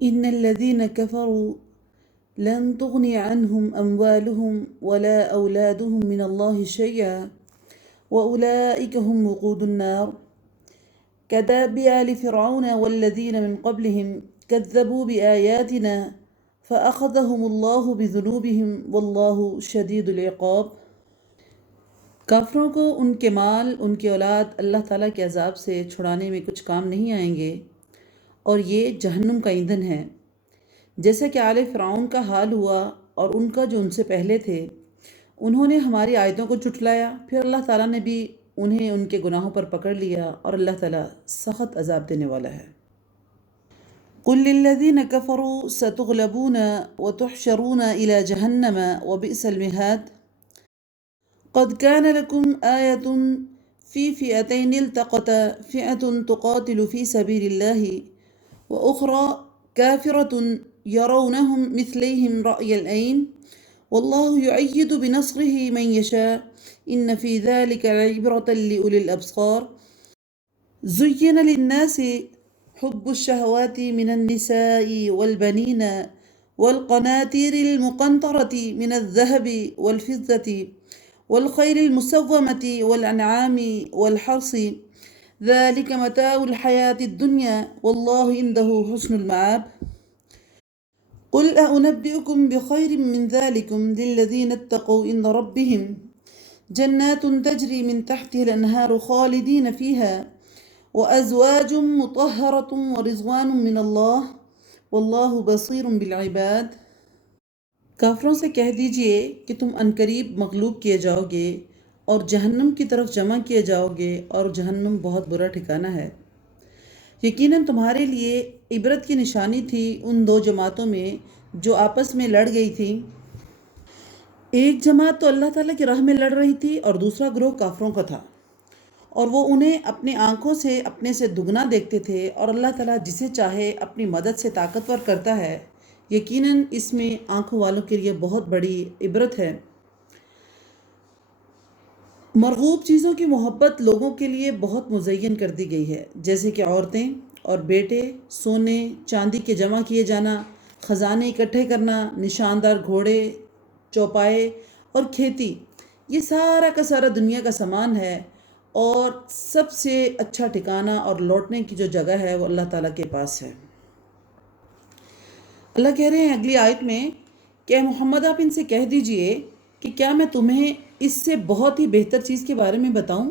إن الذين كفروا لن تغني عنهم أموالهم ولا أولادهم من الله شيئا وأولئك هم وقود النار كداب آل فرعون والذين من قبلهم كذبوا بآياتنا فأخذهم الله بذنوبهم والله شديد العقاب۔ کافروں کو ان کے مال، ان کی اولاد اللہ تعالیٰ کے عذاب سے چھڑانے میں کچھ کام نہیں آئیں گے، اور یہ جہنم کا ایندھن ہے۔ جیسا کہ آل فرعون کا حال ہوا اور ان کا جو ان سے پہلے تھے، انہوں نے ہماری آیتوں کو جھٹلایا، پھر اللہ تعالیٰ نے بھی انہیں ان کے گناہوں پر پکڑ لیا، اور اللہ تعالیٰ سخت عذاب دینے والا ہے۔ قل للذین کفروا ستغلبون وتحشرون إلى جہنم وبئس المہاد۔ قد كان لكم آية في فئتين التقتا فئة تقاتل في سبيل الله وأخرى كافرة يرونهم مثليهم رأي العين والله يؤيد بنصره من يشاء إن في ذلك لعبرة لأولي الأبصار۔ زين للناس حب الشهوات من النساء والبنين والقناطير المقنطرة من الذهب والفضة والخيل المسومة والأنعام والحرث ذلك متاع الحياة الدنيا والله عنده حسن المآب۔ قل أنبئكم بخير من ذلكم للذين اتقوا عند ربهم جنات تجري من تحتها الأنهار خالدين فيها وأزواج مطهرة ورضوان من الله والله بصير بالعباد۔ کافروں سے کہہ دیجئے کہ تم عنقریب مغلوب کیے جاؤ گے اور جہنم کی طرف جمع کیے جاؤ گے، اور جہنم بہت برا ٹھکانہ ہے۔ یقیناً تمہارے لیے عبرت کی نشانی تھی ان دو جماعتوں میں جو آپس میں لڑ گئی تھی۔ ایک جماعت تو اللہ تعالیٰ کی راہ میں لڑ رہی تھی اور دوسرا گروہ کافروں کا تھا، اور وہ انہیں اپنے آنکھوں سے اپنے سے دگنا دیکھتے تھے، اور اللہ تعالیٰ جسے چاہے اپنی مدد سے طاقتور کرتا ہے۔ یقیناً اس میں آنکھوں والوں کے لیے بہت بڑی عبرت ہے۔ مرغوب چیزوں کی محبت لوگوں کے لیے بہت مزین کر دی گئی ہے، جیسے کہ عورتیں اور بیٹے، سونے چاندی کے جمع کیے جانا، خزانے اکٹھے کرنا، نشاندار گھوڑے، چوپائے اور کھیتی۔ یہ سارا کا سارا دنیا کا سامان ہے، اور سب سے اچھا ٹھکانہ اور لوٹنے کی جو جگہ ہے وہ اللہ تعالیٰ کے پاس ہے۔ اللہ کہہ رہے ہیں اگلی آیت میں کہ اے محمد آپ ان سے کہہ دیجئے کہ کیا میں تمہیں اس سے بہت ہی بہتر چیز کے بارے میں بتاؤں؟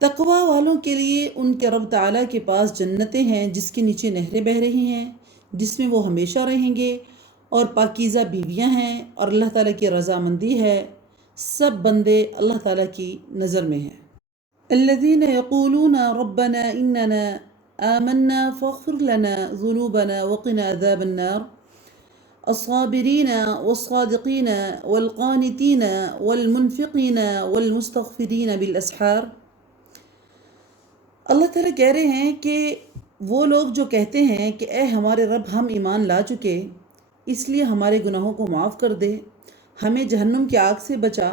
تقوی والوں کے لیے ان کے رب تعالیٰ کے پاس جنتیں ہیں جس کے نیچے نہریں بہہ رہی ہیں، جس میں وہ ہمیشہ رہیں گے، اور پاکیزہ بیویاں ہیں، اور اللہ تعالیٰ کی رضامندی ہے۔ سب بندے اللہ تعالیٰ کی نظر میں ہیں۔ الذین یقولون ربنا اننا آمنا فاغفر لنا ذنوبنا وقنا عذاب النار الصابرین والصادقین والقانتین والمنفقین والمستغفرین بالاسحار۔ اللہ تعالیٰ کہہ رہے ہیں کہ وہ لوگ جو کہتے ہیں کہ اے ہمارے رب ہم ایمان لا چکے، اس لیے ہمارے گناہوں کو معاف کر دے، ہمیں جہنم کی آگ سے بچا،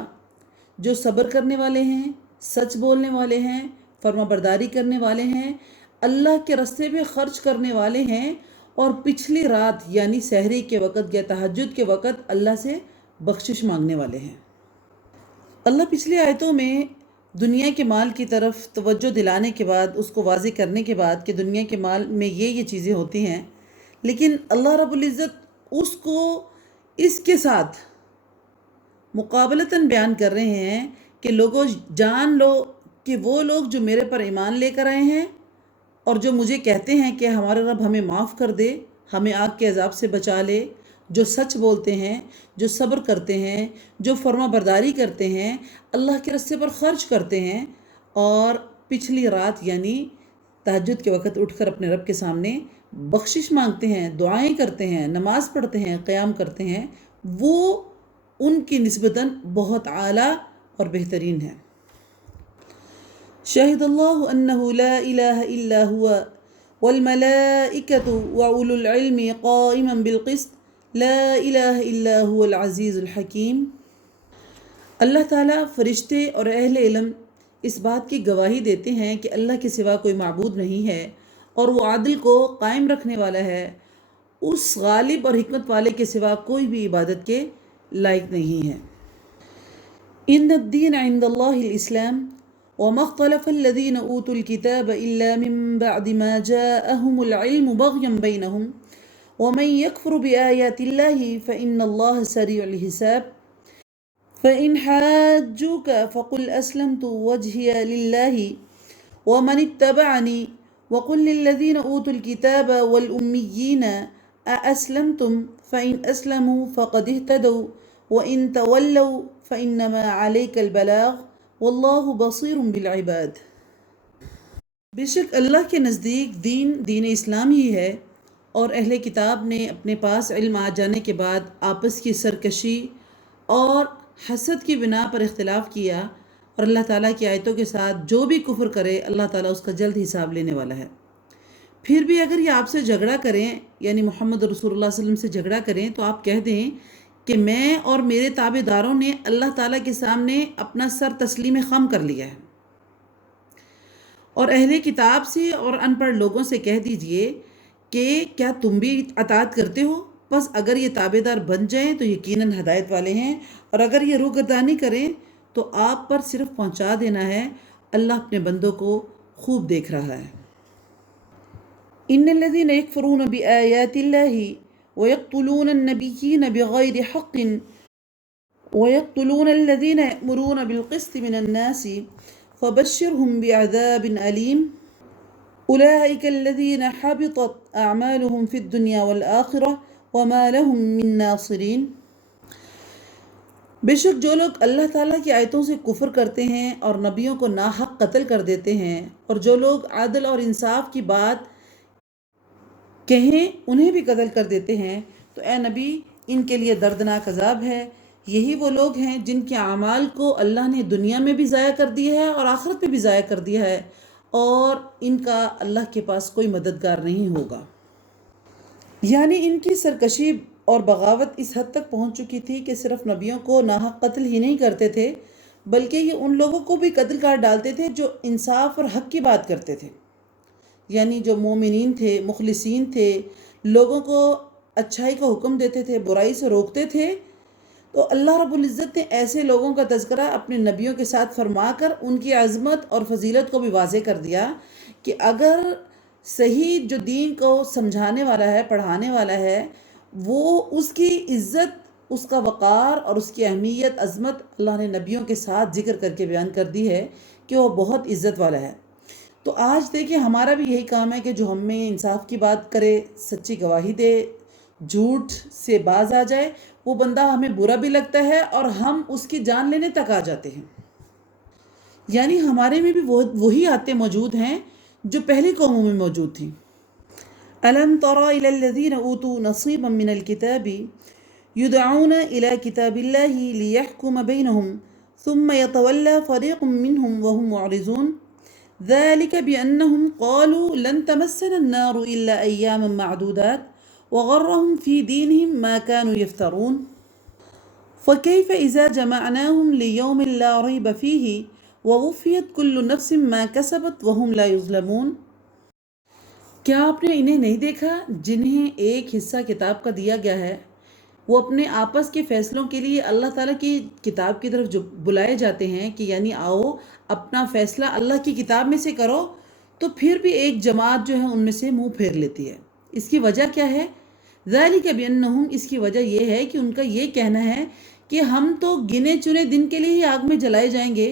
جو صبر کرنے والے ہیں، سچ بولنے والے ہیں، فرما برداری کرنے والے ہیں، اللہ کے راستے پہ خرچ کرنے والے ہیں، اور پچھلی رات یعنی سحری کے وقت یا تہجد کے وقت اللہ سے بخشش مانگنے والے ہیں۔ اللہ پچھلی آیتوں میں دنیا کے مال کی طرف توجہ دلانے کے بعد، اس کو واضح کرنے کے بعد کہ دنیا کے مال میں یہ چیزیں ہوتی ہیں، لیکن اللہ رب العزت اس کو اس کے ساتھ مقابلتاً بیان کر رہے ہیں کہ لوگوں جان لو کہ وہ لوگ جو میرے پر ایمان لے کر آئے ہیں اور جو مجھے کہتے ہیں کہ ہمارے رب ہمیں معاف کر دے، ہمیں آگ کے عذاب سے بچا لے، جو سچ بولتے ہیں، جو صبر کرتے ہیں، جو فرما برداری کرتے ہیں، اللہ کے راستے پر خرچ کرتے ہیں، اور پچھلی رات یعنی تہجد کے وقت اٹھ کر اپنے رب کے سامنے بخشش مانگتے ہیں، دعائیں کرتے ہیں، نماز پڑھتے ہیں، قیام کرتے ہیں، وہ ان کی نسبتاً بہت اعلیٰ اور بہترین ہے۔ شہد اللہ انہ لا الہ الا ہوا والملائکۃ واولو العلم قائما بالقسط لا الہ الا هو العزیز الحکیم۔ اللہ تعالیٰ، فرشتے اور اہل علم اس بات کی گواہی دیتے ہیں کہ اللہ کے سوا کوئی معبود نہیں ہے، اور وہ عادل کو قائم رکھنے والا ہے، اس غالب اور حکمت والے کے سوا کوئی بھی عبادت کے لائق نہیں ہے۔ ان الدین عند اللہ الاسلام وما اختلف الذین اوتوا الكتاب الا من بعد ما جاءهم العلم بغیا بینہم ومن يكفر بآيات الله فإن الله سريع الحساب فإن حاجوك فقل أسلمت وجهي لله ومن اتبعني وقل للذين أوتوا الكتاب والأميين أأسلمتم فإن أسلموا فقد اهتدوا وإن تولوا فإنما عليك البلاغ والله بصير بالعباد۔ بے شک اللہ کے نزدیک دین اسلام ہی ہے، اور اہل کتاب نے اپنے پاس علم آ جانے کے بعد آپس کی سرکشی اور حسد کی بنا پر اختلاف کیا، اور اللہ تعالیٰ کی آیتوں کے ساتھ جو بھی کفر کرے اللہ تعالیٰ اس کا جلد حساب لینے والا ہے۔ پھر بھی اگر یہ آپ سے جھگڑا کریں، یعنی محمد رسول اللہ صلی اللہ علیہ وسلم سے جھگڑا کریں، تو آپ کہہ دیں کہ میں اور میرے تابع داروں نے اللہ تعالیٰ کے سامنے اپنا سر تسلیم خم کر لیا ہے۔ اور اہل کتاب سے اور ان پڑھ لوگوں سے کہہ دیجئے کہ کیا تم بھی اطاعت کرتے ہو؟ بس اگر یہ تابع دار بن جائیں تو یقیناً ہدایت والے ہیں، اور اگر یہ روگردانی کریں تو آپ پر صرف پہنچا دینا ہے، اللہ اپنے بندوں کو خوب دیکھ رہا ہے۔ ان الذين يكفرون بآيات الله ويقتلون النبيين بغير حق ويقتلون الذين يأمرون بالقسط من الناس فبشرهم بعذاب أليم أولئك الذين حبطت أعمالهم في الدنيا والآخرة وما لهم من ناصرين۔ بے شک جو لوگ اللہ تعالیٰ کی آیتوں سے کفر کرتے ہیں اور نبیوں کو ناحق قتل کر دیتے ہیں، اور جو لوگ عدل اور انصاف کی بات کہیں انہیں بھی قتل کر دیتے ہیں، تو اے نبی ان کے لیے دردناک عذاب ہے۔ یہی وہ لوگ ہیں جن کے اعمال کو اللہ نے دنیا میں بھی ضائع کر دیا ہے اور آخرت میں بھی ضائع کر دیا ہے، اور ان کا اللہ کے پاس کوئی مددگار نہیں ہوگا۔ یعنی ان کی سرکشی اور بغاوت اس حد تک پہنچ چکی تھی کہ صرف نبیوں کو ناحق قتل ہی نہیں کرتے تھے، بلکہ یہ ان لوگوں کو بھی قتل کر ڈالتے تھے جو انصاف اور حق کی بات کرتے تھے، یعنی جو مومنین تھے، مخلصین تھے، لوگوں کو اچھائی کا حکم دیتے تھے، برائی سے روکتے تھے۔ تو اللہ رب العزت نے ایسے لوگوں کا تذکرہ اپنے نبیوں کے ساتھ فرما کر ان کی عظمت اور فضیلت کو بھی واضح کر دیا کہ اگر صحیح جو دین کو سمجھانے والا ہے، پڑھانے والا ہے، وہ اس کی عزت، اس کا وقار اور اس کی اہمیت، عظمت اللہ نے نبیوں کے ساتھ ذکر کر کے بیان کر دی ہے کہ وہ بہت عزت والا ہے۔ تو آج دیکھیں ہمارا بھی یہی کام ہے کہ جو ہم میں انصاف کی بات کرے، سچی گواہی دے، جھوٹ سے باز آ جائے، وہ بندہ ہمیں برا بھی لگتا ہے اور ہم اس کی جان لینے تک آ جاتے ہیں۔ یعنی ہمارے میں بھی وہی آتے موجود ہیں جو پہلی قوموں میں موجود تھیں۔ أَلَمْ تَرَ إِلَى الَّذِينَ أُوتُوا نَصِيبًا مِنَ الْكِتَابِ يُدْعَوْنَ إِلَى كِتَابِ اللَّهِ لِيَحْكُمَ بَيْنَهُمْ ثُمَّ يَتَوَلَّى فَرِيقٌ مِّنْهُمْ وَهُمْ مُعْرِضُونَ ذَلِكَ بِأَنَّهُمْ قَالُوا لَن تَمَسَّنَا النَّارُ إِلَّا أَيَّامًا مَّعْدُودَاتٍ وَغَرَّهُمْ فِي دِينِهِمْ مَا كَانُوا يَفْتَرُونَ فَكَيْفَ إِذَا جَمَعْنَاهُمْ لِيَوْمٍ لَّا رَيْبَ فِيهِ وَوُفِّيَتْ كُلُّ نَفْسٍ مَّا كَسَبَتْ وَهُمْ لَا يُظْلَمُونَ۔ کیا آپ نے انہیں نہیں دیکھا جنہیں ایک حصہ کتاب کا دیا گیا ہے، وہ اپنے آپس کے فیصلوں کے لیے اللہ تعالیٰ کی کتاب کی طرف جو بلائے جاتے ہیں کہ یعنی آؤ اپنا فیصلہ اللہ کی کتاب میں سے کرو، تو پھر بھی ایک جماعت جو ہے ان میں سے منہ پھیر لیتی ہے۔ اس کی وجہ کیا ہے؟ ذَلِكَ بِأَنَّهُمْ، اس کی وجہ یہ ہے کہ ان کا یہ کہنا ہے کہ ہم تو گنے چنے دن کے لیے ہی آگ میں جلائے جائیں گے۔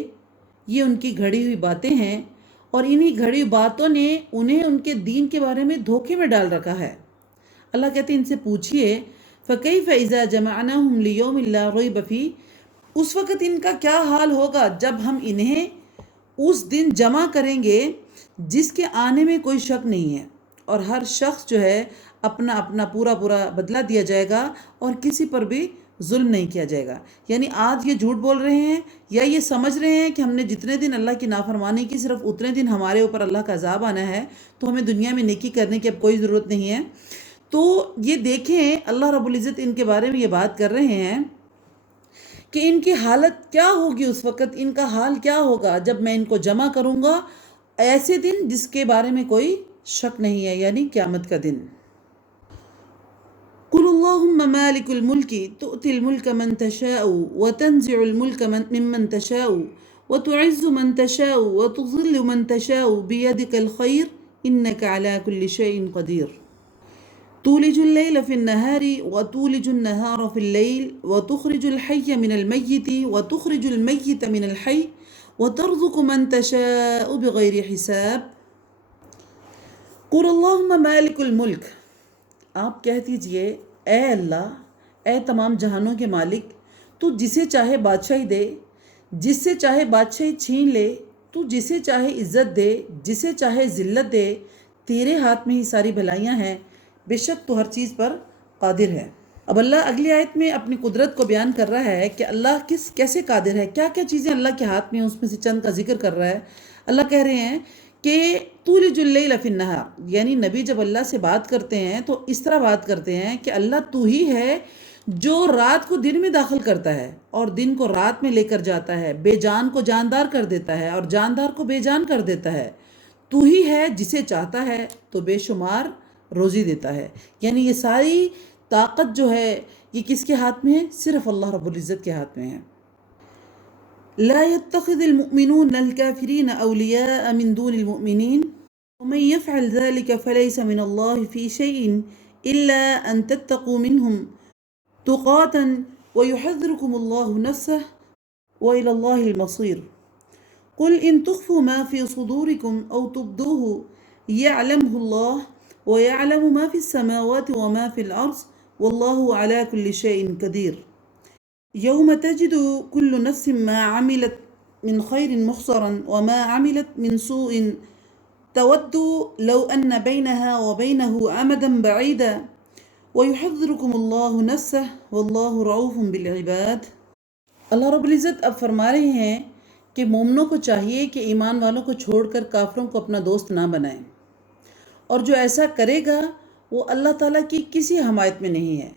یہ ان کی گھڑی ہوئی باتیں ہیں، اور انہی گھڑی ہوئی باتوں نے انہیں ان کے دین کے بارے میں دھوکے میں ڈال رکھا ہے۔ اللہ کہتے ہیں ان سے پوچھئے فَكَيْفَ إِذَا جَمَعْنَاهُمْ لِيَوْمٍ لَّا رَيْبَ فِيهِ، اس وقت ان کا کیا حال ہوگا جب ہم انہیں اس دن جمع کریں گے جس کے آنے میں کوئی شک نہیں ہے، اور ہر شخص جو ہے اپنا اپنا پورا بدلہ دیا جائے گا اور کسی پر بھی ظلم نہیں کیا جائے گا۔ یعنی آج یہ جھوٹ بول رہے ہیں یا یہ سمجھ رہے ہیں کہ ہم نے جتنے دن اللہ کی نافرمانی کی صرف اتنے دن ہمارے اوپر اللہ کا عذاب آنا ہے، تو ہمیں دنیا میں نیکی کرنے کی اب کوئی ضرورت نہیں ہے۔ تو یہ دیکھیں اللہ رب العزت ان کے بارے میں یہ بات کر رہے ہیں کہ ان کی حالت کیا ہوگی، اس وقت ان کا حال کیا ہوگا جب میں ان کو جمع کروں گا ایسے دن جس کے بارے میں کوئی شک نہیں ہے، یعنی قیامت کا دن۔ قل اللہم مالک الملک تؤتی الملک من تشاء وتنزع الملک ممن تشاء وتعز من تشاء وتضل من تشاء بیدک الخیر انک علی کل شیء قدیر تولج اللیل فی النہار وتولج النہار فی اللیل وتخرج الحی من المیت وتخرج المیت من الحی وترزق من تشاء بغیر حساب۔ قل اللہم مالک الملک، آپ کہہ دیجئے اے اللہ، اے تمام جہانوں کے مالک، تو جسے چاہے بادشاہی دے، جس سے چاہے بادشاہی چھین لے، تو جسے چاہے عزت دے، جسے چاہے ذلت دے، تیرے ہاتھ میں ہی ساری بھلائیاں ہیں، بے شک تو ہر چیز پر قادر ہے۔ اب اللہ اگلی آیت میں اپنی قدرت کو بیان کر رہا ہے کہ اللہ کیسے قادر ہے، کیا کیا چیزیں اللہ کے ہاتھ میں ہیں، اس میں سے چند کا ذکر کر رہا ہے۔ اللہ کہہ رہے ہیں کہ تولج اللیل فی النہار، یعنی نبی جب اللہ سے بات کرتے ہیں تو اس طرح بات کرتے ہیں کہ اللہ تو ہی ہے جو رات کو دن میں داخل کرتا ہے اور دن کو رات میں لے کر جاتا ہے، بے جان کو جاندار کر دیتا ہے اور جاندار کو بے جان کر دیتا ہے، تو ہی ہے جسے چاہتا ہے تو بے شمار روزی دیتا ہے۔ یعنی یہ ساری طاقت جو ہے یہ کس کے ہاتھ میں ہے؟ صرف اللہ رب العزت کے ہاتھ میں ہے۔ لا يتخذ المؤمنون الكافرين أولياء من دون المؤمنين ومن يفعل ذلك فليس من الله في شيء إلا أن تتقوا منهم تقاتا ويحذركم الله نفسه وإلى الله المصير قل إن تخفوا ما في صدوركم أو تبدوه يعلمه الله ويعلم ما في السماوات وما في الأرض والله على كل شيء قدير يوم تجد كل نفس ما عملت من خير محصرا وما عملت من سوء تود لو أن بينها وبينه أمدا بعيدا ويحذركم الله نفسه والله رؤوف بالعباد۔ اللہ رب العزت اب فرما رہے ہیں کہ مومنوں کو چاہیے کہ ایمان والوں کو چھوڑ کر کافروں کو اپنا دوست نہ بنائیں، اور جو ایسا کرے گا وہ اللہ تعالیٰ کی کسی حمایت میں نہیں ہے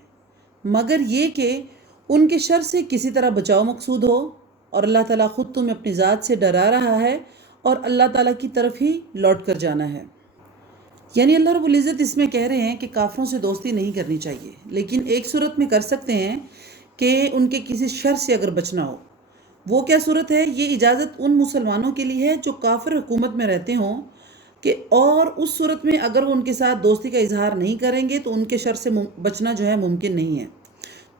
مگر یہ کہ ان کے شر سے کسی طرح بچاؤ مقصود ہو، اور اللہ تعالیٰ خود تمہیں اپنی ذات سے ڈرا رہا ہے اور اللہ تعالیٰ کی طرف ہی لوٹ کر جانا ہے۔ یعنی اللہ رب العزت اس میں کہہ رہے ہیں کہ کافروں سے دوستی نہیں کرنی چاہیے، لیکن ایک صورت میں کر سکتے ہیں کہ ان کے کسی شر سے اگر بچنا ہو۔ وہ کیا صورت ہے؟ یہ اجازت ان مسلمانوں کے لیے ہے جو کافر حکومت میں رہتے ہوں، کہ اور اس صورت میں اگر وہ ان کے ساتھ دوستی کا اظہار نہیں کریں گے تو ان کے شر سے بچنا جو ہے ممکن نہیں ہے۔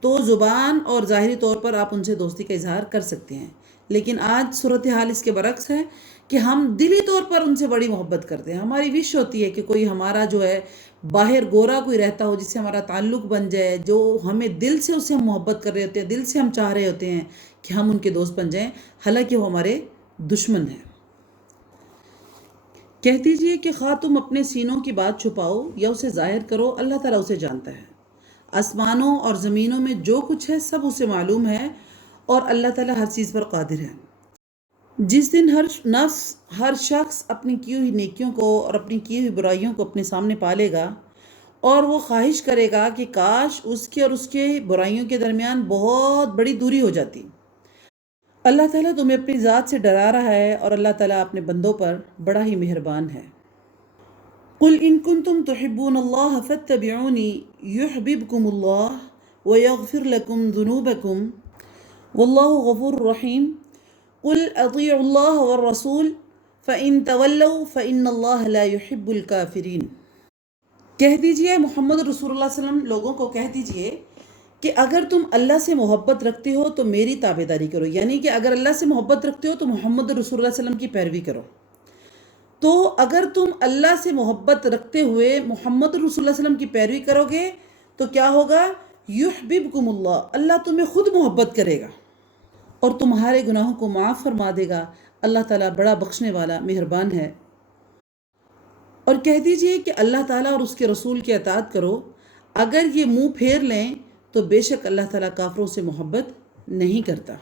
تو زبان اور ظاہری طور پر آپ ان سے دوستی کا اظہار کر سکتے ہیں، لیکن آج صورتحال اس کے برعکس ہے کہ ہم دلی طور پر ان سے بڑی محبت کرتے ہیں۔ ہماری وش ہوتی ہے کہ کوئی ہمارا جو ہے باہر گورا کوئی رہتا ہو جس سے ہمارا تعلق بن جائے، جو ہمیں دل سے اس سے ہم محبت کر رہے ہوتے ہیں، دل سے ہم چاہ رہے ہوتے ہیں کہ ہم ان کے دوست بن جائیں، حالانکہ وہ ہمارے دشمن ہیں۔ کہہ دیجئے کہ خواہ تم اپنے سینوں کی بات چھپاؤ یا اسے ظاہر کرو، اللہ تعالیٰ اسے جانتا ہے۔ آسمانوں اور زمینوں میں جو کچھ ہے سب اسے معلوم ہے، اور اللہ تعالیٰ ہر چیز پر قادر ہے۔ جس دن ہر شخص اپنی کی ہوئی نیکیوں کو اور اپنی کی ہوئی برائیوں کو اپنے سامنے پالے گا، اور وہ خواہش کرے گا کہ کاش اس کے اور اس کے برائیوں کے درمیان بہت بڑی دوری ہو جاتی۔ اللہ تعالیٰ تمہیں اپنی ذات سے ڈرا رہا ہے، اور اللہ تعالیٰ اپنے بندوں پر بڑا ہی مہربان ہے۔ قل ان کنتم تحبون اللہ فاتبعونی یحببکم اللہ ویغفر لکم ذنوبکم واللہ غفور رحیم قل اطیعوا اللہ والرسول فإن تولوا فإن اللہ لا يحب الکافرین۔ کہہ دیجئے محمد رسول اللہ صلی اللہ علیہ وسلم، لوگوں کو کہہ دیجئے کہ اگر تم اللہ سے محبت رکھتے ہو تو میری تابعداری کرو، یعنی کہ اگر اللہ سے محبت رکھتے ہو تو محمد رسول اللہ صلی اللہ علیہ وسلم کی پیروی کرو۔ تو اگر تم اللہ سے محبت رکھتے ہوئے محمد رسول اللہ صلی اللہ علیہ وسلم کی پیروی کرو گے تو کیا ہوگا؟ یحببکم اللہ، اللہ تمہیں خود محبت کرے گا اور تمہارے گناہوں کو معاف فرما دے گا۔ اللہ تعالیٰ بڑا بخشنے والا مہربان ہے۔ اور کہہ دیجئے کہ اللہ تعالیٰ اور اس کے رسول کی اطاعت کرو، اگر یہ منہ پھیر لیں تو بے شک اللہ تعالیٰ کافروں سے محبت نہیں کرتا۔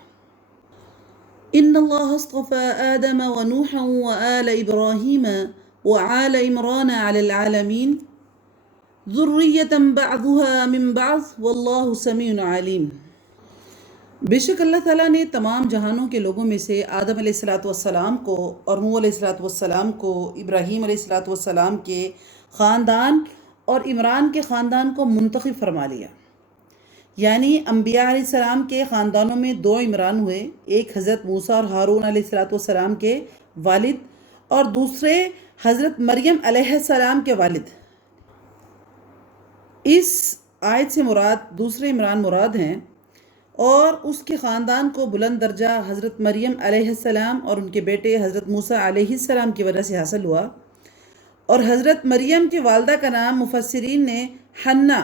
ان اللہ اصطفى آدم ونوحا وآل ابراہیم وآل عمران علی العالمین ذریة بعضها من بعض واللہ سمیع علیم۔ بے شک اللہ تعالیٰ نے تمام جہانوں کے لوگوں میں سے آدم علیہ الصلاۃ والسلام کو اور نوح علیہ الصلاۃ والسلام کو، ابراہیم علیہ الصلاۃ والسلام کے خاندان اور عمران کے خاندان کو منتخب فرما لیا۔ یعنی انبیاء علیہ السلام کے خاندانوں میں دو عمران ہوئے، ایک حضرت موسیٰ اور ہارون علیہ الصلاۃ والسلام کے والد اور دوسرے حضرت مریم علیہ السلام کے والد۔ اس آیت سے مراد دوسرے عمران مراد ہیں، اور اس کے خاندان کو بلند درجہ حضرت مریم علیہ السلام اور ان کے بیٹے حضرت موسیٰ علیہ السلام کی وجہ سے حاصل ہوا۔ اور حضرت مریم کی والدہ کا نام مفسرین نے حنہ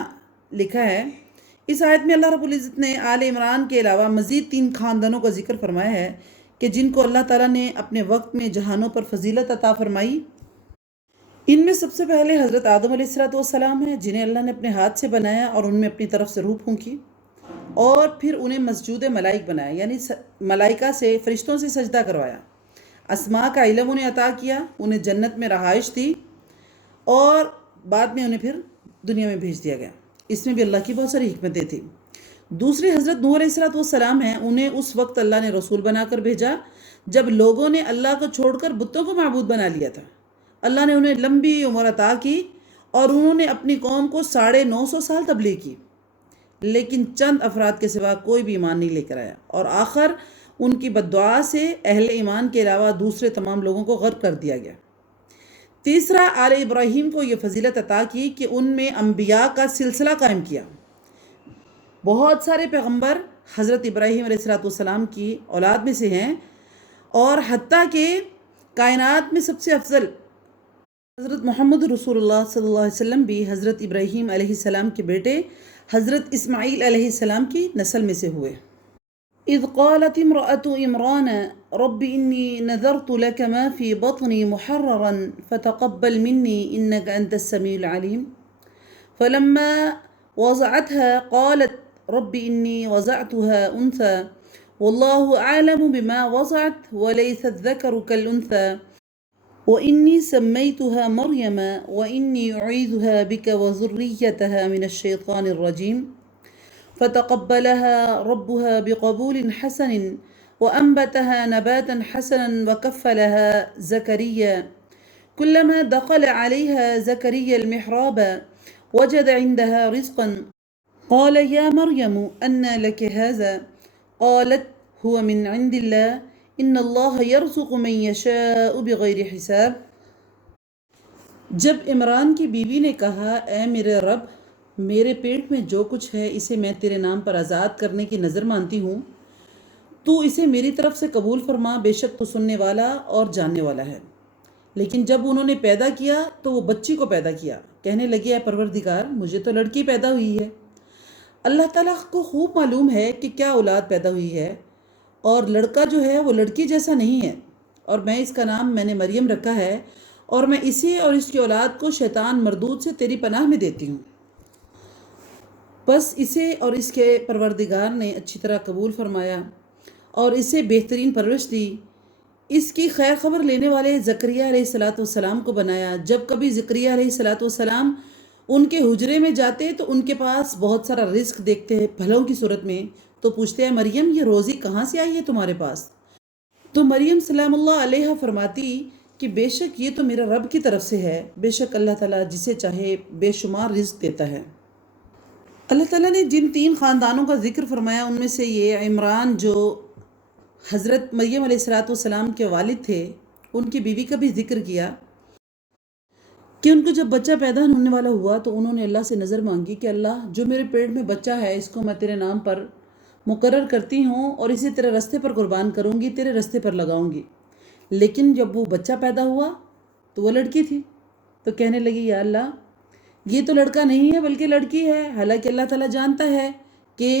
لکھا ہے۔ اس آیت میں اللہ رب العزت نے آل عمران کے علاوہ مزید 3 خاندانوں کا ذکر فرمایا ہے کہ جن کو اللہ تعالیٰ نے اپنے وقت میں جہانوں پر فضیلت عطا فرمائی۔ ان میں سب سے پہلے حضرت آدم علیہ الصلاۃ والسلام ہیں، جنہیں اللہ نے اپنے ہاتھ سے بنایا اور ان میں اپنی طرف سے روح پھونکی، اور پھر انہیں مسجود ملائک بنایا، یعنی ملائکہ سے، فرشتوں سے سجدہ کروایا، اسماء کا علم انہیں عطا کیا، انہیں جنت میں رہائش دی، اور بعد میں انہیں پھر دنیا میں بھیج دیا گیا۔ اس میں بھی اللہ کی بہت ساری حکمتیں تھیں۔ دوسرے حضرت نوح علیہ الصلاۃ والسلام ہیں، انہیں اس وقت اللہ نے رسول بنا کر بھیجا جب لوگوں نے اللہ کو چھوڑ کر بتوں کو معبود بنا لیا تھا۔ اللہ نے انہیں لمبی عمر عطا کی اور انہوں نے اپنی قوم کو 950 سال تبلیغ کی، لیکن چند افراد کے سوا کوئی بھی ایمان نہیں لے کر آیا، اور آخر ان کی بددعا سے اہل ایمان کے علاوہ دوسرے تمام لوگوں کو غرق کر دیا گیا۔ تیسرا، آل ابراہیم کو یہ فضیلت عطا کی کہ ان میں انبیاء کا سلسلہ قائم کیا۔ بہت سارے پیغمبر حضرت ابراہیم علیہ الصلاۃ والسلام کی اولاد میں سے ہیں، اور حتیٰ کہ کائنات میں سب سے افضل حضرت محمد رسول اللہ صلی اللہ علیہ وسلم بھی حضرت ابراہیم علیہ السلام کے بیٹے حضرت اسماعیل علیہ السلام کی نسل میں سے ہوئے۔ اذ قالت امرأة عمران رب انی نذرت لك ما في بطنی محررا فتقبل منی انك انت السمیع العلیم فلما وضعتها قالت رب انی وضعتها انثى والله اعلم بما وضعت وليس الذكر كالانثى وإني سميتها مريم وإني أعيذها بك وذريتها من الشيطان الرجيم فتقبلها ربها بقبول حسن وأنبتها نباتا حسنا وكفلها زكريا كلما دخل عليها زكريا المحراب وجد عندها رزقا قال يا مريم أنى لك هذا قالت هو من عند الله ان اللہ یرزق من یشاء بغیر حساب۔ جب عمران کی بیوی نے کہا، اے میرے رب، میرے پیٹ میں جو کچھ ہے اسے میں تیرے نام پر آزاد کرنے کی نظر مانتی ہوں، تو اسے میری طرف سے قبول فرما، بے شک تو سننے والا اور جاننے والا ہے۔ لیکن جب انہوں نے پیدا کیا تو وہ بچی کو پیدا کیا، کہنے لگے، اے پروردگار، مجھے تو لڑکی پیدا ہوئی ہے۔ اللہ تعالیٰ کو خوب معلوم ہے کہ کیا اولاد پیدا ہوئی ہے، اور لڑکا جو ہے وہ لڑکی جیسا نہیں ہے، اور میں اس کا نام میں نے مریم رکھا ہے، اور میں اسے اور اس کی اولاد کو شیطان مردود سے تیری پناہ میں دیتی ہوں۔ بس اسے اور اس کے پروردگار نے اچھی طرح قبول فرمایا اور اسے بہترین پرورش دی۔ اس کی خیر خبر لینے والے زکریا علیہ الصلاۃ والسلام کو بنایا۔ جب کبھی زکریا علیہ الصلاۃ والسلام ان کے حجرے میں جاتے تو ان کے پاس بہت سارا رزق دیکھتے ہیں پھلوں کی صورت میں، تو پوچھتے ہیں، مریم یہ روزی کہاں سے آئی ہے تمہارے پاس؟ تو مریم سلام اللہ علیہ فرماتی کہ بے شک یہ تو میرا رب کی طرف سے ہے، بے شک اللہ تعالیٰ جسے چاہے بے شمار رزق دیتا ہے۔ اللہ تعالیٰ نے جن 3 خاندانوں کا ذکر فرمایا ان میں سے یہ عمران جو حضرت مریم علیہ الصلاۃ والسلام کے والد تھے، ان کی بیوی کا بھی ذکر کیا کہ ان کو جب بچہ پیدا ہونے والا ہوا تو انہوں نے اللہ سے نظر مانگی کہ اللہ جو میرے پیٹ میں بچہ ہے اس کو میں تیرے نام پر مقرر کرتی ہوں اور اسے تیرے رستے پر قربان کروں گی، تیرے رستے پر لگاؤں گی۔ لیکن جب وہ بچہ پیدا ہوا تو وہ لڑکی تھی، تو کہنے لگی، یا اللہ یہ تو لڑکا نہیں ہے بلکہ لڑکی ہے۔ حالانکہ اللہ تعالیٰ جانتا ہے کہ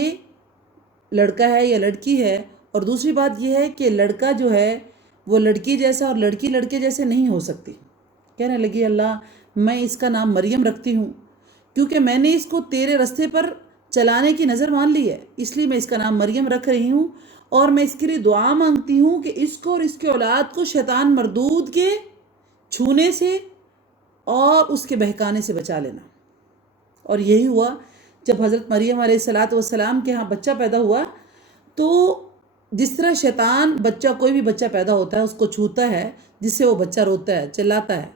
لڑکا ہے یا لڑکی ہے، اور دوسری بات یہ ہے کہ لڑکا جو ہے وہ لڑکی جیسا اور لڑکی لڑکے جیسے نہیں ہو سکتی۔ کہنے لگی، اللہ میں اس کا نام مریم رکھتی ہوں کیونکہ میں نے اس کو تیرے رستے پر چلانے کی نظر مان لی ہے، اس لیے میں اس کا نام مریم رکھ رہی ہوں، اور میں اس کے لیے دعا مانگتی ہوں کہ اس کو اور اس کے اولاد کو شیطان مردود کے چھونے سے اور اس کے بہکانے سے بچا لینا۔ اور یہی ہوا، جب حضرت مریم علیہ الصلاۃ والسلام کے ہاں بچہ پیدا ہوا تو جس طرح شیطان کوئی بھی بچہ پیدا ہوتا ہے اس کو چھوتا ہے، جس سے وہ بچہ روتا ہے، چلاتا ہے،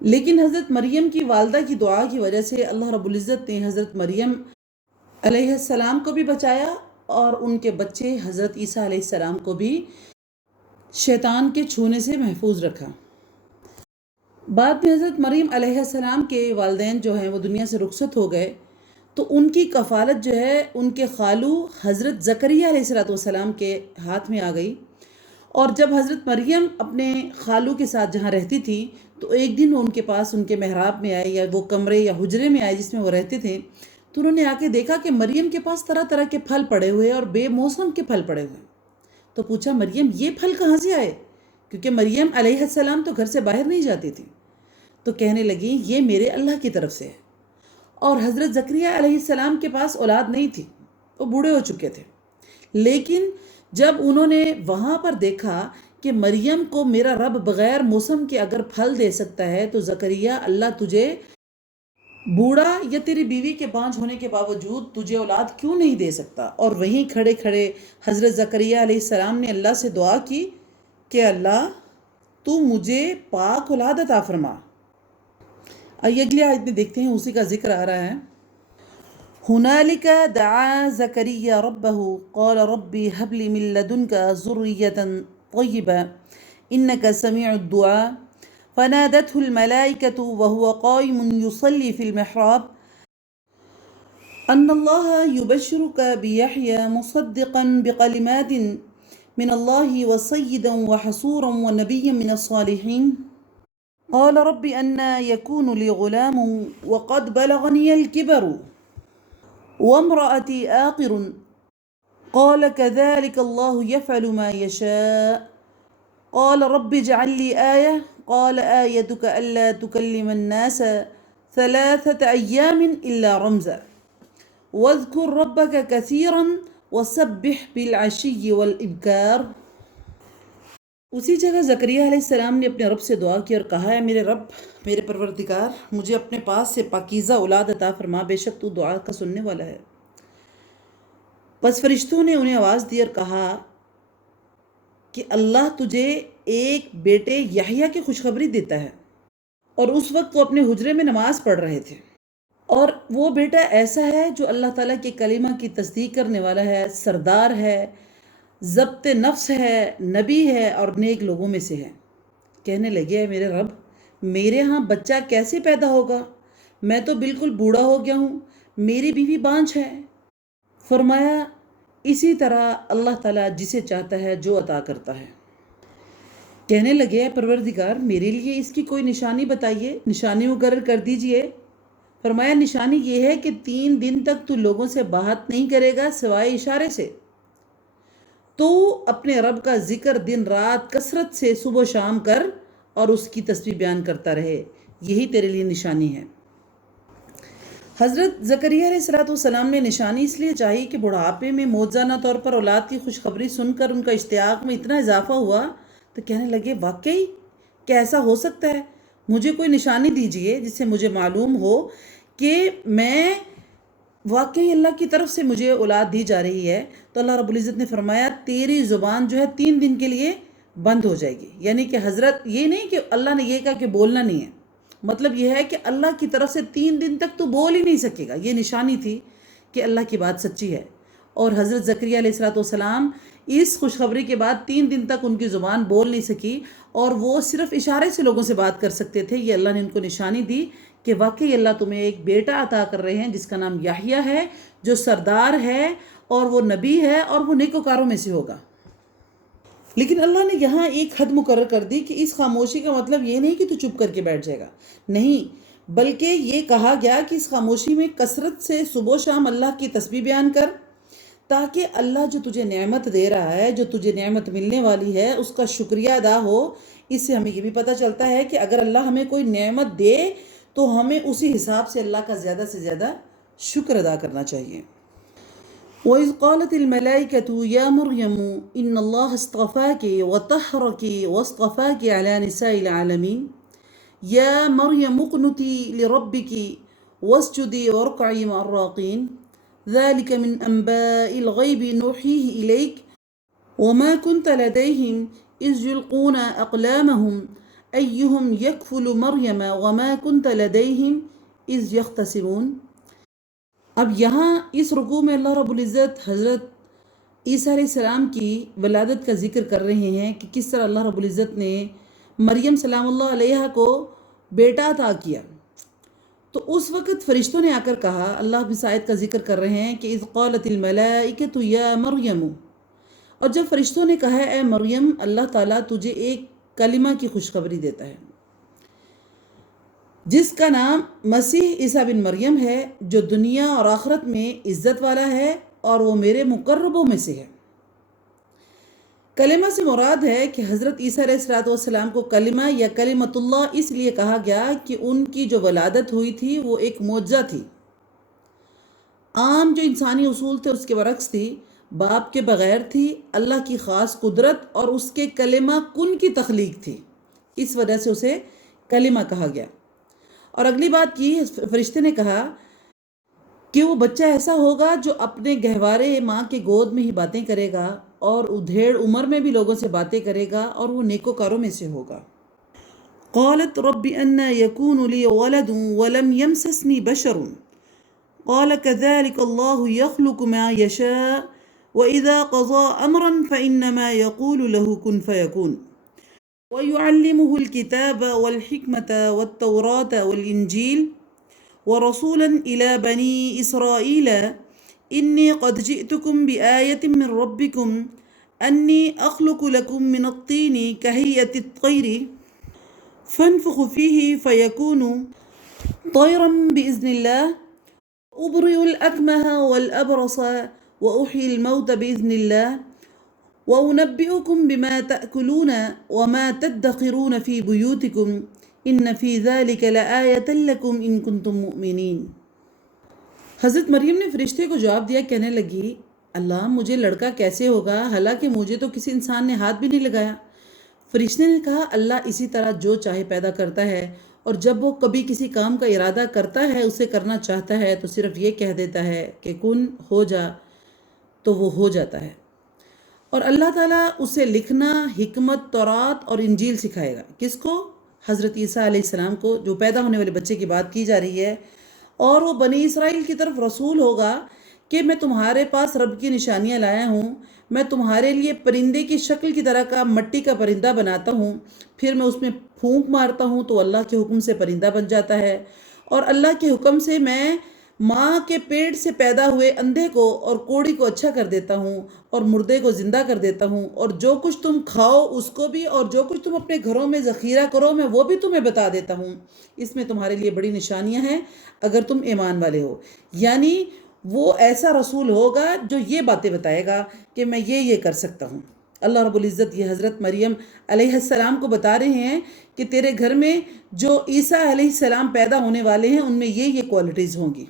لیکن حضرت مریم کی والدہ کی دعا کی وجہ سے اللہ رب العزت نے حضرت مریم علیہ السلام کو بھی بچایا اور ان کے بچے حضرت عیسیٰ علیہ السلام کو بھی شیطان کے چھونے سے محفوظ رکھا۔ بعد میں حضرت مریم علیہ السلام کے والدین جو ہیں وہ دنیا سے رخصت ہو گئے، تو ان کی کفالت جو ہے ان کے خالو حضرت زکریا علیہ السلام کے ہاتھ میں آ گئی۔ اور جب حضرت مریم اپنے خالو کے ساتھ جہاں رہتی تھی تو ایک دن وہ ان کے پاس ان کے محراب میں آئے، یا وہ کمرے یا حجرے میں آئے جس میں وہ رہتے تھے، تو انہوں نے آ کے دیکھا کہ مریم کے پاس طرح طرح کے پھل پڑے ہوئے اور بے موسم کے پھل پڑے ہوئے۔ تو پوچھا مریم یہ پھل کہاں سے آئے؟ کیونکہ مریم علیہ السلام تو گھر سے باہر نہیں جاتی تھی۔ تو کہنے لگی یہ میرے اللہ کی طرف سے ہے۔ اور حضرت زکریا علیہ السلام کے پاس اولاد نہیں تھی، وہ بوڑھے ہو چکے تھے، لیکن جب انہوں نے وہاں پر دیکھا کہ مریم کو میرا رب بغیر موسم کے اگر پھل دے سکتا ہے تو زکریا اللہ تجھے بوڑھا یا تیری بیوی کے بانجھ ہونے کے باوجود تجھے اولاد کیوں نہیں دے سکتا؟ اور وہیں کھڑے کھڑے حضرت زکریا علیہ السلام نے اللہ سے دعا کی کہ اللہ تو مجھے پاک اولاد عطا فرما۔ اگلی آیت میں دیکھتے ہیں، اسی کا ذکر آ رہا ہے۔ هنالك دعا زكريا ربه قال ربي هب لي من لدنك ذرية طيبة إنك سميع الدعاء فنادته الملائكة وهو قائم يصلي في المحراب أن الله يبشرك بيحيى مصدقا بكلمات من الله وسيدا وحصورا ونبيا من الصالحين قال رب أنى يكون لي غلام وقد بلغني الكبر وامرأتي آقر قال كذلك الله يفعل ما يشاء قال رب اجعل لي آية قال آيتك ألا تكلم الناس 3 أيام إلا رمزا واذكر ربك كثيرا وسبح بالعشي والإبكار۔ اسی جگہ زکریا علیہ السلام نے اپنے رب سے دعا کی اور کہا ہے میرے رب، میرے پروردگار، مجھے اپنے پاس سے پاکیزہ اولاد عطا فرما، بے شک تو دعا کا سننے والا ہے۔ بس فرشتوں نے انہیں آواز دی اور کہا کہ اللہ تجھے ایک بیٹے یحییٰ کی خوشخبری دیتا ہے۔ اور اس وقت وہ اپنے حجرے میں نماز پڑھ رہے تھے، اور وہ بیٹا ایسا ہے جو اللہ تعالیٰ کے کلمہ کی تصدیق کرنے والا ہے، سردار ہے، ضبط نفس ہے، نبی ہے اور نیک لوگوں میں سے ہے۔ کہنے لگے میرے رب، میرے ہاں بچہ کیسے پیدا ہوگا؟ میں تو بالکل بوڑھا ہو گیا ہوں، میری بیوی بانجھ ہے۔ فرمایا اسی طرح اللہ تعالیٰ جسے چاہتا ہے جو عطا کرتا ہے۔ کہنے لگے پروردگار میرے لیے اس کی کوئی نشانی بتائیے، نشانی مقرر کر دیجئے۔ فرمایا نشانی یہ ہے کہ 3 دن تک تو لوگوں سے بات نہیں کرے گا سوائے اشارے سے، تو اپنے رب کا ذکر دن رات کثرت سے صبح و شام کر اور اس کی تسبیح بیان کرتا رہے، یہی تیرے لیے نشانی ہے۔ حضرت زکریا علیہ السلام نے نشانی اس لیے چاہی کہ بڑھاپے میں موجزانہ طور پر اولاد کی خوشخبری سن کر ان کا اشتیاق میں اتنا اضافہ ہوا تو کہنے لگے واقعی کہ ایسا ہو سکتا ہے؟ مجھے کوئی نشانی دیجئے جس سے مجھے معلوم ہو کہ میں واقعی اللہ کی طرف سے مجھے اولاد دی جا رہی ہے۔ تو اللہ رب العزت نے فرمایا تیری زبان جو ہے 3 دن کے لیے بند ہو جائے گی۔ یعنی کہ حضرت یہ نہیں کہ اللہ نے یہ کہا کہ بولنا نہیں ہے، مطلب یہ ہے کہ اللہ کی طرف سے 3 دن تک تو بول ہی نہیں سکے گا۔ یہ نشانی تھی کہ اللہ کی بات سچی ہے۔ اور حضرت زکریا علیہ السلام اس خوشخبری کے بعد 3 دن تک ان کی زبان بول نہیں سکی اور وہ صرف اشارے سے لوگوں سے بات کر سکتے تھے۔ یہ اللہ نے ان کو نشانی دی کہ واقعی اللہ تمہیں ایک بیٹا عطا کر رہے ہیں جس کا نام یحییٰ ہے، جو سردار ہے اور وہ نبی ہے اور وہ نیکوکاروں میں سے ہوگا۔ لیکن اللہ نے یہاں ایک حد مقرر کر دی کہ اس خاموشی کا مطلب یہ نہیں کہ تو چپ کر کے بیٹھ جائے گا، نہیں، بلکہ یہ کہا گیا کہ اس خاموشی میں کثرت سے صبح و شام اللہ کی تسبیح بیان کر، تاکہ اللہ جو تجھے نعمت دے رہا ہے، جو تجھے نعمت ملنے والی ہے، اس کا شکریہ ادا ہو۔ اس سے ہمیں یہ بھی پتہ چلتا ہے کہ اگر اللہ ہمیں کوئی نعمت دے تو ہمیں اسی حساب سے اللہ کا زیادہ سے زیادہ شکر ادا کرنا چاہیے۔ وَإِذْ قَالَتِ الْمَلَائِكَةُ يَا مَرْيَمُ إِنَّ اللَّهَ اصْطَفَاكِ وَطَهَّرَكِ وَاصْطَفَاكِ عَلَى نِسَاءِ الْعَالَمِينَ يَا مَرْيَمُ اقْنُتِي لِرَبِّكِ وَاسْجُدِي وَارْكَعِي مَعَ الرَّاكِعِينَ ذلك من انباء الغیب نوحیہ الیک وما كنت لديهم اذ يلقون اقلامهم ایہم یکفل مریم وما كنت لديهم اذ یختصمون۔ اب یہاں اس رکوع میں اللہ رب العزت حضرت عیسیٰ علیہ السلام کی ولادت کا ذکر کر رہے ہیں کہ کس طرح اللہ رب العزت نے مریم سلام اللہ علیہ کو بیٹا عطا کیا۔ تو اس وقت فرشتوں نے آ کر کہا، اللہ اس آیت کا ذکر کر رہے ہیں کہ اذ قالت الملائکۃ یا مریم، اور جب فرشتوں نے کہا اے مریم، اللہ تعالیٰ تجھے ایک کلمہ کی خوشخبری دیتا ہے جس کا نام مسیح عیسیٰ بن مریم ہے، جو دنیا اور آخرت میں عزت والا ہے اور وہ میرے مقربوں میں سے ہے۔ کلمہ سے مراد ہے کہ حضرت عیسیٰ علیہ السلام کو کلمہ یا کلمۃ اللہ اس لیے کہا گیا کہ ان کی جو ولادت ہوئی تھی وہ ایک معجزہ تھی۔ عام جو انسانی اصول تھے اس کے برعکس تھی، باپ کے بغیر تھی، اللہ کی خاص قدرت اور اس کے کلمہ کن کی تخلیق تھی، اس وجہ سے اسے کلمہ کہا گیا۔ اور اگلی بات کی، فرشتے نے کہا کہ وہ بچہ ایسا ہوگا جو اپنے گہوارے ماں کے گود میں ہی باتیں کرے گا اور ادھیڑ عمر میں بھی لوگوں سے باتیں کرے گا اور وہ نیکوکاروں میں سے ہوگا۔ قالت رب انا یکون لی ولد ولم یمسسنی بشر قال كذلك الله يخلق ما يشاء وإذا قضى أمرا فإنما يقول له كن فيكون ويعلمه الكتاب والحكمة والتوراة والإنجيل ورسولا إلى بني إسرائيل إني قد جئتكم بآية من ربكم أني أخلق لكم من الطين كهيئة الطير فانفخ فيه فيكون طيرا بإذن الله أبرئ الأكمه والأبرص وأحيي الموت بإذن الله وأنبئكم بما تأكلون وما تدخرون في بيوتكم إن في ذلك لآية لكم إن كنتم مؤمنين۔ حضرت مریم نے فرشتے کو جواب دیا، کہنے لگی اللہ مجھے لڑکا کیسے ہوگا، حالانکہ مجھے تو کسی انسان نے ہاتھ بھی نہیں لگایا۔ فرشتے نے کہا اللہ اسی طرح جو چاہے پیدا کرتا ہے، اور جب وہ کبھی کسی کام کا ارادہ کرتا ہے، اسے کرنا چاہتا ہے تو صرف یہ کہہ دیتا ہے کہ کن ہو جا تو وہ ہو جاتا ہے۔ اور اللہ تعالیٰ اسے لکھنا، حکمت، تورات اور انجیل سکھائے گا۔ کس کو؟ حضرت عیسیٰ علیہ السلام کو، جو پیدا ہونے والے بچے کی بات کی جا رہی ہے۔ اور وہ بنی اسرائیل کی طرف رسول ہوگا کہ میں تمہارے پاس رب کی نشانیاں لایا ہوں، میں تمہارے لیے پرندے کی شکل کی طرح کا مٹی کا پرندہ بناتا ہوں، پھر میں اس میں پھونک مارتا ہوں تو اللہ کے حکم سے پرندہ بن جاتا ہے، اور اللہ کے حکم سے میں ماں کے پیٹ سے پیدا ہوئے اندھے کو اور کوڑی کو اچھا کر دیتا ہوں اور مردے کو زندہ کر دیتا ہوں، اور جو کچھ تم کھاؤ اس کو بھی اور جو کچھ تم اپنے گھروں میں ذخیرہ کرو میں وہ بھی تمہیں بتا دیتا ہوں۔ اس میں تمہارے لیے بڑی نشانیاں ہیں اگر تم ایمان والے ہو۔ یعنی وہ ایسا رسول ہوگا جو یہ باتیں بتائے گا کہ میں یہ کر سکتا ہوں۔ اللہ رب العزت یہ حضرت مریم علیہ السلام کو بتا رہے ہیں کہ تیرے گھر میں جو عیسیٰ علیہ السلام پیدا ہونے والے ہیں ان میں یہ کوالٹیز ہوں گی۔